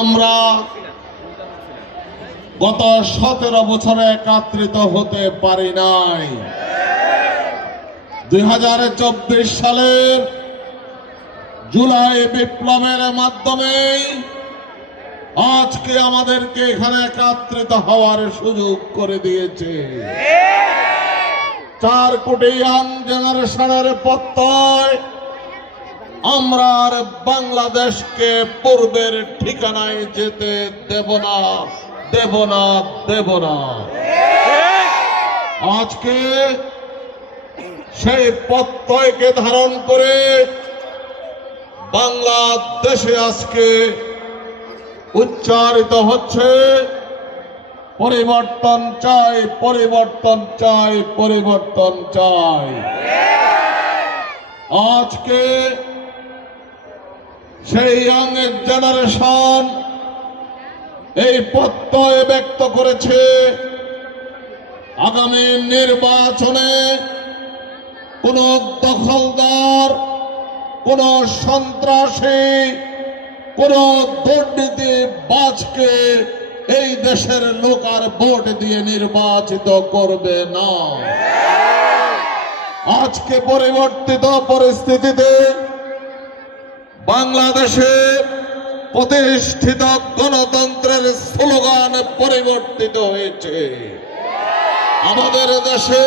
আমরা গত 17 বছরে একত্রিত হতে পারি নাই। 2024 সালের জুলাই বিপ্লবের মাধ্যমে আজকে আমাদেরকে এখানে একত্রিত হওয়ার সুযোগ করে দিয়েছে। 4 কোটি ইয়াং জেনারেশনের প্রত্যয় আমরা আর বাংলাদেশকে পূর্বের ঠিকানায় যেতে দেব না, দেব না, দেব না। আজকে সেই প্রত্যয়কে ধারণ করে বাংলাদেশে আজকে উচ্চারিত হচ্ছে পরিবর্তন চাই, পরিবর্তন চাই, পরিবর্তন চাই। আজকে সেই ইয়াং জেনারেশন এই প্রত্যয় ব্যক্ত করেছে আগামী নির্বাচনে কোন দখলদার, কোন সন্ত্রাসী, কোন দুর্নীতিবাজকে এই দেশের লোক আর ভোট দিয়ে নির্বাচিত করবে না। আজকে পরিবর্তিত পরিস্থিতিতে বাংলাদেশে প্রতিষ্ঠিত গণতন্ত্রের স্লোগান পরিবর্তিত হয়েছে। আমাদের দেশে